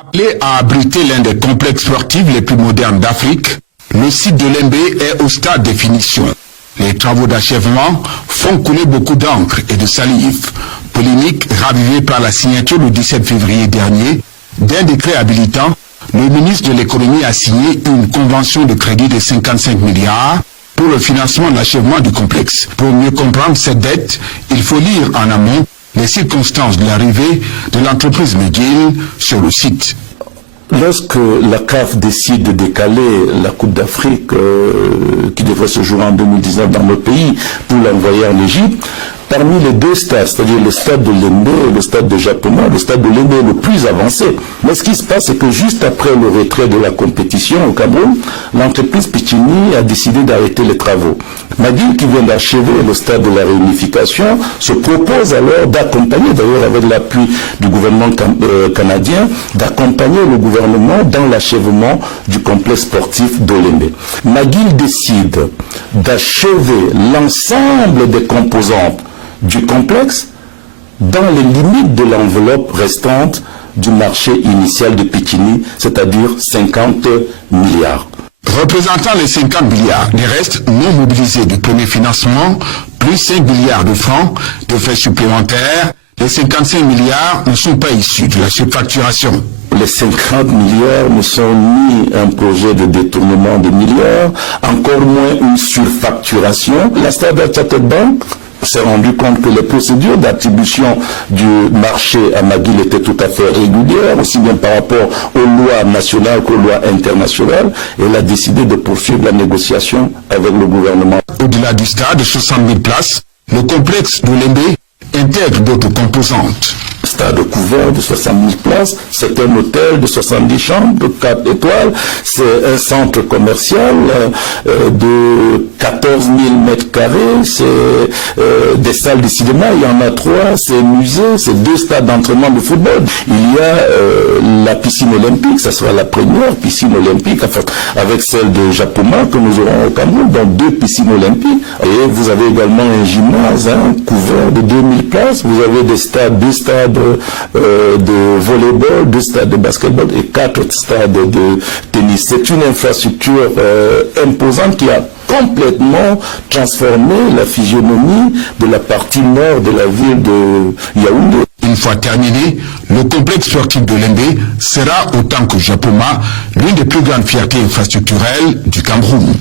Appelé à abriter l'un des complexes sportifs les plus modernes d'Afrique, le site de Lembe est au stade de finition. Les travaux d'achèvement font couler beaucoup d'encre et de salive. Polémique ravivée par la signature le 17 février dernier d'un décret habilitant, le ministre de l'économie a signé une convention de crédit de 55 milliards pour le financement de l'achèvement du complexe. Pour mieux comprendre cette dette, il faut lire en amont les circonstances de l'arrivée de l'entreprise McGill sur le site. Lorsque la CAF décide de décaler la Coupe d'Afrique qui devrait se jouer en 2019 dans notre pays pour l'envoyer en Égypte, parmi les deux stades, c'est-à-dire le stade de Lembe et le stade de Japoma, le stade de Lembe est le plus avancé. Mais ce qui se passe, c'est que juste après le retrait de la compétition au Cameroun, l'entreprise Pichini a décidé d'arrêter les travaux. McGill, qui vient d'achever le stade de la réunification, se propose alors d'accompagner, d'ailleurs avec l'appui du gouvernement canadien, d'accompagner le gouvernement dans l'achèvement du complexe sportif de Lembe. McGill décide d'achever l'ensemble des composantes du complexe dans les limites de l'enveloppe restante du marché initial de Pichini, c'est-à-dire 50 milliards. Représentant les 50 milliards des restes non mobilisés du premier financement, plus 5 milliards de francs de frais supplémentaires, les 55 milliards ne sont pas issus de la surfacturation. Les 50 milliards ne sont ni un projet de détournement de milliards, encore moins une surfacturation. La Standard Chartered Bank s'est rendu compte que les procédures d'attribution du marché à McGill étaient tout à fait régulières, aussi bien par rapport aux lois nationales qu'aux lois internationales, et elle a décidé de poursuivre la négociation avec le gouvernement. Au-delà du stade de 60 000 places, le complexe de Lembe intègre d'autres composantes. Stade couvert de 60 000 places, c'est un hôtel de 70 chambres, de 4 étoiles, c'est un centre commercial de 14 000 mètres carrés, c'est des salles de cinéma, il y en a 3, c'est musée, c'est 2 stades d'entraînement de football. Il y a la piscine olympique, ça sera la première piscine olympique, enfin, avec celle de Japoma que nous aurons au Cameroun, donc 2 piscines olympiques. Et vous avez également un gymnase couvert de 2000 places, vous avez des stades, 2 stades de volleyball, 2 stades de basketball et 4 stades de tennis. C'est une infrastructure imposante qui a complètement transformé la physionomie de la partie nord de la ville de Yaoundé. Une fois terminé, le complexe sportif de Lembe sera, autant que Japoma, l'une des plus grandes fiertés infrastructurelles du Cameroun.